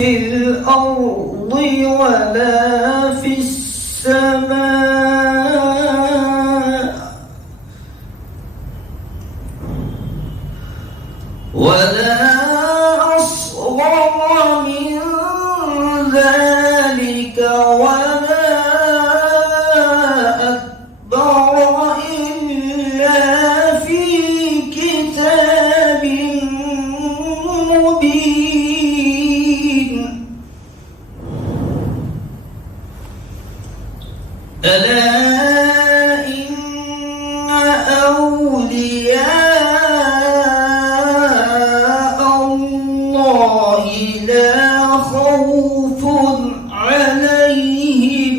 في الأرض ولا في السماء ولا أصغر من ذلك ولا أكبر إلا في كتاب مبين. ألا إن أولياء الله لا خوف عليهم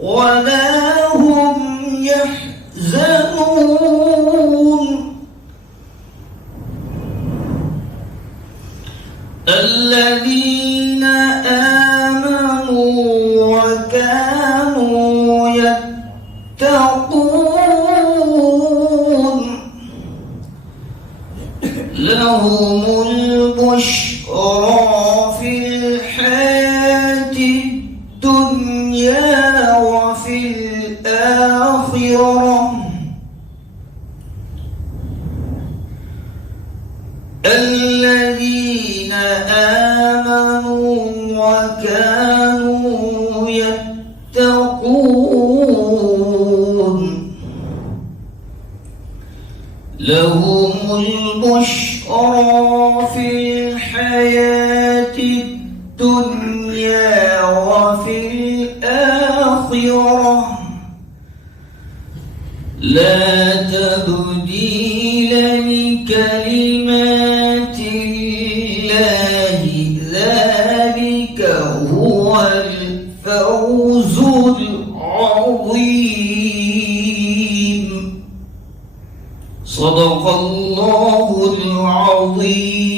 ولا هم يحزنون. الذين آمنوا وكانوا يتقون لهم البشرى في الحياة الدنيا وفي الآخرة. الذين آمنوا وكانوا يتقون لهم البشرى في الحياة الدنيا وفي الآخرة. لا تبديل لكلمات الله ذلك هو الفوز العظيم. صدق الله العظيم.